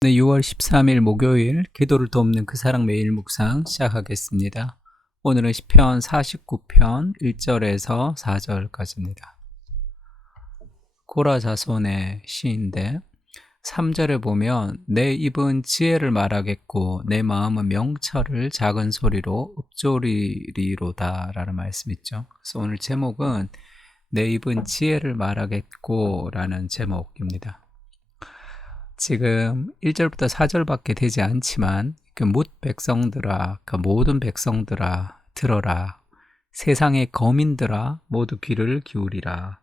네, 6월 13일 목요일 기도를 돕는 그 사랑 매일 묵상 시작하겠습니다. 오늘은 시편 49편 1절에서 4절까지입니다. 고라 자손의 시인데 3절에 보면 내 입은 지혜를 말하겠고 내 마음은 명철을 작은 소리로 읊조리리로다 라는 말씀 있죠. 그래서 오늘 제목은 내 입은 지혜를 말하겠고 라는 제목입니다. 지금 1절부터 4절밖에 되지 않지만 뭇 백성들아, 모든 백성들아 들어라. 세상의 거민들아 모두 귀를 기울이라.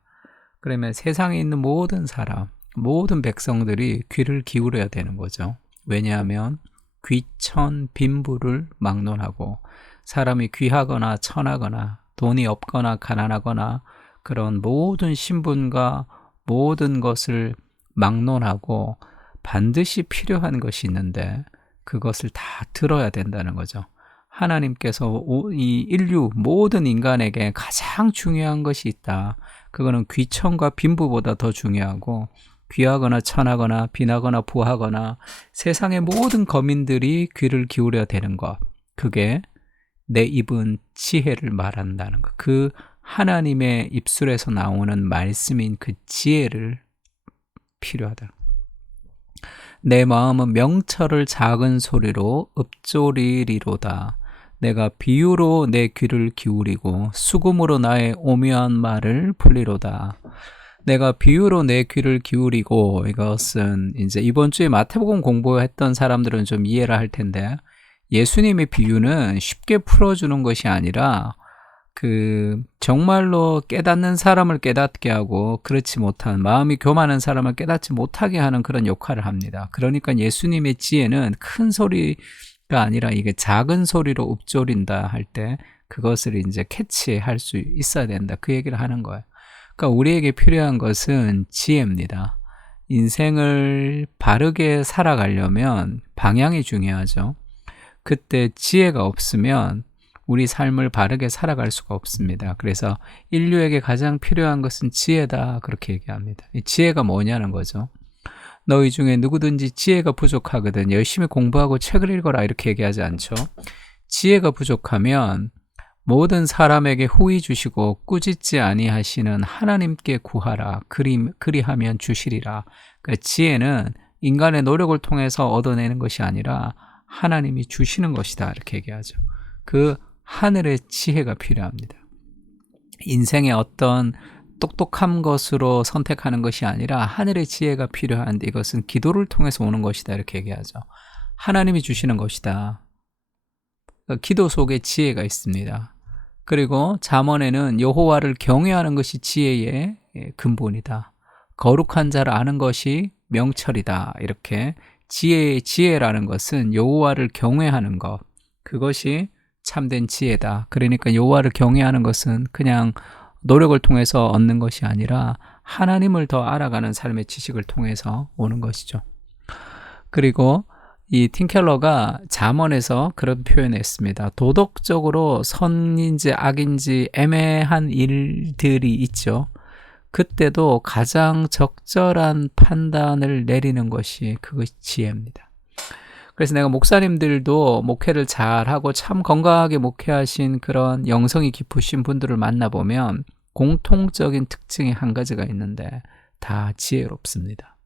그러면 세상에 있는 모든 사람, 모든 백성들이 귀를 기울여야 되는 거죠. 왜냐하면 귀천 빈부를 막론하고 사람이 귀하거나 천하거나 돈이 없거나 가난하거나 그런 모든 신분과 모든 것을 막론하고 반드시 필요한 것이 있는데 그것을 다 들어야 된다는 거죠. 하나님께서 이 인류 모든 인간에게 가장 중요한 것이 있다. 그거는 귀천과 빈부보다 더 중요하고 귀하거나 천하거나 빈하거나 부하거나 세상의 모든 거민들이 귀를 기울여야 되는 것. 그게 내 입은 지혜를 말한다는 것. 그 하나님의 입술에서 나오는 말씀인 그 지혜를 필요하다. 내 마음은 명철을 작은 소리로 읊조리리로다. 내가 비유로 내 귀를 기울이고 수금으로 나의 오묘한 말을 풀리로다. 내가 비유로 내 귀를 기울이고, 이것은 이제 이번 주에 마태복음 공부했던 사람들은 좀 이해를 할 텐데, 예수님의 비유는 쉽게 풀어주는 것이 아니라 정말로 깨닫는 사람을 깨닫게 하고 그렇지 못한 마음이 교만한 사람을 깨닫지 못하게 하는 그런 역할을 합니다. 그러니까 예수님의 지혜는 큰 소리가 아니라 이게 작은 소리로 읊조린다 할 때 그것을 이제 캐치할 수 있어야 된다. 그 얘기를 하는 거예요. 그러니까 우리에게 필요한 것은 지혜입니다. 인생을 바르게 살아가려면 방향이 중요하죠. 그때 지혜가 없으면 우리 삶을 바르게 살아갈 수가 없습니다. 그래서 인류에게 가장 필요한 것은 지혜다, 그렇게 얘기합니다. 이 지혜가 뭐냐는 거죠. 너희 중에 누구든지 지혜가 부족하거든 열심히 공부하고 책을 읽어라, 이렇게 얘기하지 않죠. 지혜가 부족하면 모든 사람에게 후히 주시고 꾸짖지 아니하시는 하나님께 구하라. 그리하면 주시리라. 그러니까 지혜는 인간의 노력을 통해서 얻어내는 것이 아니라 하나님이 주시는 것이다, 이렇게 얘기하죠. 그 하늘의 지혜가 필요합니다. 인생의 어떤 똑똑한 것으로 선택하는 것이 아니라 하늘의 지혜가 필요한데 이것은 기도를 통해서 오는 것이다, 이렇게 얘기하죠. 하나님이 주시는 것이다. 기도 속에 지혜가 있습니다. 그리고 잠언에는 여호와를 경외하는 것이 지혜의 근본이다. 거룩한 자를 아는 것이 명철이다. 이렇게 지혜라는 것은 여호와를 경외하는 것, 그것이 참된 지혜다. 그러니까 여호와를 경외하는 것은 그냥 노력을 통해서 얻는 것이 아니라 하나님을 더 알아가는 삶의 지식을 통해서 오는 것이죠. 그리고 이 팀켈러가 잠언에서 그런 표현을 했습니다. 도덕적으로 선인지 악인지 애매한 일들이 있죠. 그때도 가장 적절한 판단을 내리는 것이 그것이 지혜입니다. 그래서 내가 목사님들도 목회를 잘하고 참 건강하게 목회하신 그런 영성이 깊으신 분들을 만나보면 공통적인 특징이 한 가지가 있는데 다 지혜롭습니다.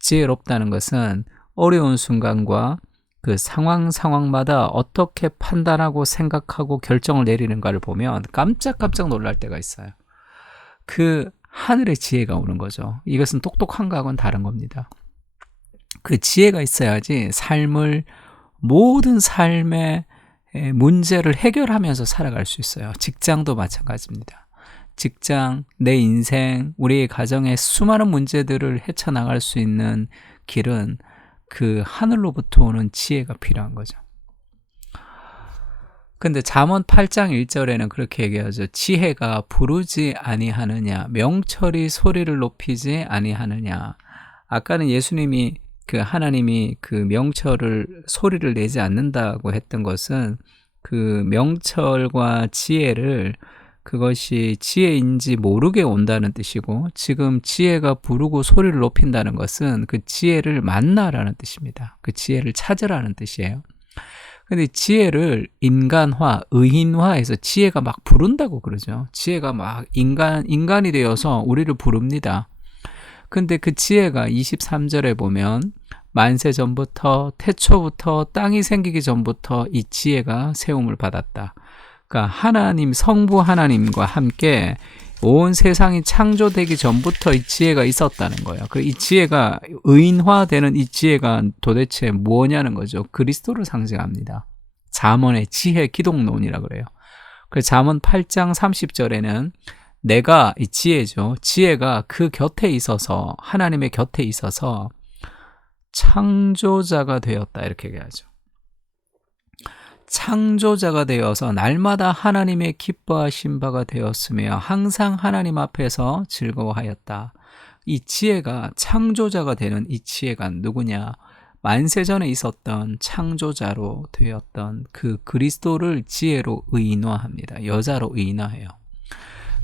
지혜롭다는 것은 어려운 순간과 그 상황마다 어떻게 판단하고 생각하고 결정을 내리는가를 보면 깜짝깜짝 놀랄 때가 있어요. 그 하늘의 지혜가 오는 거죠. 이것은 똑똑한 거하고는 다른 겁니다. 그 지혜가 있어야지 모든 삶의 문제를 해결하면서 살아갈 수 있어요. 직장도 마찬가지입니다. 직장, 내 인생, 우리의 가정의 수많은 문제들을 헤쳐나갈 수 있는 길은 그 하늘로부터 오는 지혜가 필요한 거죠. 근데 잠언 8장 1절에는 그렇게 얘기하죠. 지혜가 부르지 아니하느냐, 명철이 소리를 높이지 아니하느냐. 아까는 예수님이 하나님이 그 명철을 소리를 내지 않는다고 했던 것은 그 명철과 지혜를 그것이 지혜인지 모르게 온다는 뜻이고, 지금 지혜가 부르고 소리를 높인다는 것은 그 지혜를 만나라는 뜻입니다. 그 지혜를 찾으라는 뜻이에요. 근데 지혜를 인간화, 의인화해서 지혜가 막 부른다고 그러죠. 지혜가 막 인간이 되어서 우리를 부릅니다. 근데 그 지혜가 23절에 보면 만세 전부터, 태초부터, 땅이 생기기 전부터 이 지혜가 세움을 받았다. 그러니까 하나님, 성부 하나님과 함께 온 세상이 창조되기 전부터 이 지혜가 있었다는 거예요. 이 지혜가 의인화되는 이 지혜가 도대체 뭐냐는 거죠. 그리스도를 상징합니다. 잠언의 지혜 기독론이라 그래요. 그래서 잠언 8장 30절에는 내가, 이 지혜죠. 지혜가 그 곁에 있어서, 하나님의 곁에 있어서 창조자가 되었다, 이렇게 얘기하죠. 창조자가 되어서 날마다 하나님의 기뻐하신 바가 되었으며 항상 하나님 앞에서 즐거워하였다. 이 지혜가, 창조자가 되는 이 지혜가 누구냐? 만세전에 있었던 창조자로 되었던 그 그리스도를 지혜로 의인화합니다. 여자로 의인화해요.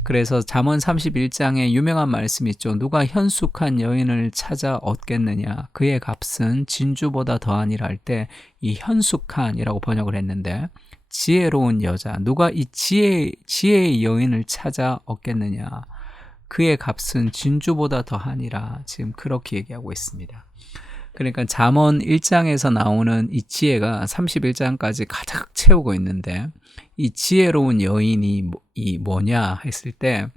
그래서 잠언 31장에 유명한 말씀이 있죠. 누가 현숙한 여인을 찾아 얻겠느냐? 그의 값은 진주보다 더하니라 할 때 이 현숙한이라고 번역을 했는데, 지혜로운 여자, 누가 이 지혜의 여인을 찾아 얻겠느냐? 그의 값은 진주보다 더하니라. 지금 그렇게 얘기하고 있습니다. 그러니까 잠언 1장에서 나오는 이 지혜가 31장까지 가득 채우고 있는데, 이 지혜로운 여인이 뭐냐 했을 때,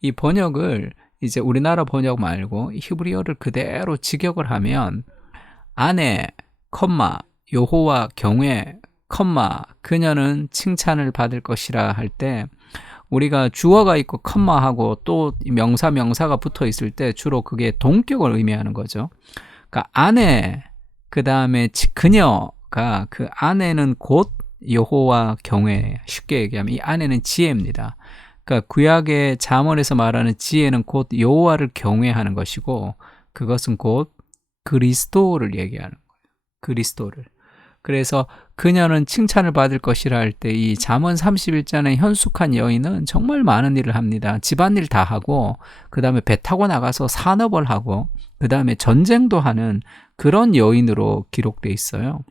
이 번역을 이제 우리나라 번역 말고 히브리어를 그대로 직역을 하면 아내, 여호와 경외, 그녀는 칭찬을 받을 것이라 할 때, 우리가 주어가 있고 하고 또 명사가 붙어 있을 때 주로 그게 동격을 의미하는 거죠. 그러니까 아내, 그 다음에 그녀가, 그 아내는 곧 여호와 경외. 쉽게 얘기하면 이 아내는 지혜입니다. 그러니까 구약의 잠언에서 말하는 지혜는 곧 여호와를 경외하는 것이고, 그것은 곧 그리스도를 얘기하는 거예요. 그리스도를. 그래서 그녀는 칭찬을 받을 것이라 할 때 이 잠언 31장의 현숙한 여인은 정말 많은 일을 합니다. 집안일 다 하고, 그 다음에 배 타고 나가서 산업을 하고, 그 다음에 전쟁도 하는 그런 여인으로 기록되어 있어요.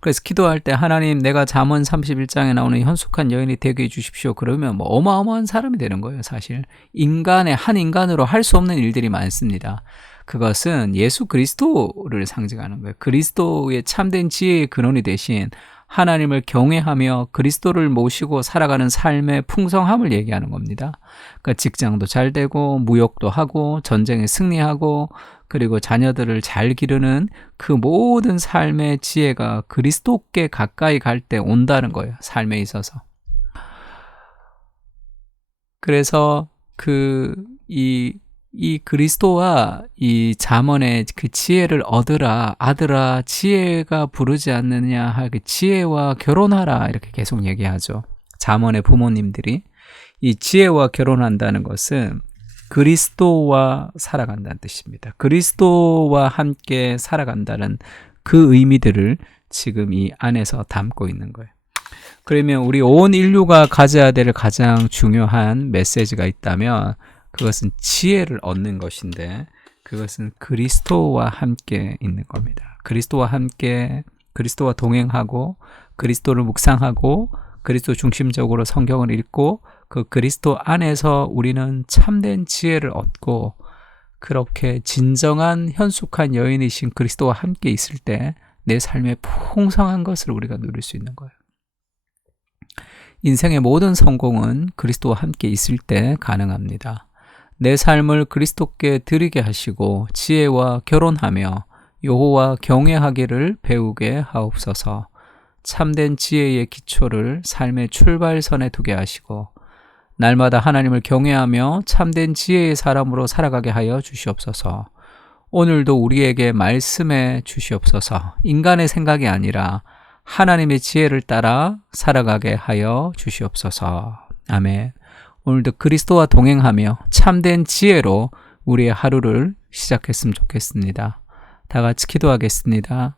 그래서 기도할 때 하나님, 내가 잠언 31장에 나오는 현숙한 여인이 되게 해주십시오. 그러면 뭐 어마어마한 사람이 되는 거예요. 사실 한 인간으로 할 수 없는 일들이 많습니다. 그것은 예수 그리스도를 상징하는 거예요. 그리스도의 참된 지혜의 근원이 되신 하나님을 경외하며 그리스도를 모시고 살아가는 삶의 풍성함을 얘기하는 겁니다. 그러니까 직장도 잘 되고, 무역도 하고, 전쟁에 승리하고, 그리고 자녀들을 잘 기르는 그 모든 삶의 지혜가 그리스도께 가까이 갈 때 온다는 거예요. 삶에 있어서. 그래서 이 그리스도와 이 잠언의 그 지혜를 얻으라, 아들아 지혜가 부르지 않느냐 할 그 지혜와 결혼하라, 이렇게 계속 얘기하죠. 잠언의 부모님들이. 이 지혜와 결혼한다는 것은 그리스도와 살아간다는 뜻입니다. 그리스도와 함께 살아간다는 그 의미들을 지금 이 안에서 담고 있는 거예요. 그러면 우리 온 인류가 가져야 될 가장 중요한 메시지가 있다면 그것은 지혜를 얻는 것인데, 그것은 그리스도와 함께 있는 겁니다. 그리스도와 함께, 그리스도와 동행하고, 그리스도를 묵상하고, 그리스도 중심적으로 성경을 읽고, 그 그리스도 안에서 우리는 참된 지혜를 얻고, 그렇게 진정한 현숙한 여인이신 그리스도와 함께 있을 때 내 삶의 풍성한 것을 우리가 누릴 수 있는 거예요. 인생의 모든 성공은 그리스도와 함께 있을 때 가능합니다. 내 삶을 그리스도께 드리게 하시고 지혜와 결혼하며 여호와 경외하기를 배우게 하옵소서. 참된 지혜의 기초를 삶의 출발선에 두게 하시고 날마다 하나님을 경외하며 참된 지혜의 사람으로 살아가게 하여 주시옵소서. 오늘도 우리에게 말씀해 주시옵소서. 인간의 생각이 아니라 하나님의 지혜를 따라 살아가게 하여 주시옵소서. 아멘. 오늘도 그리스도와 동행하며 참된 지혜로 우리의 하루를 시작했으면 좋겠습니다. 다 같이 기도하겠습니다.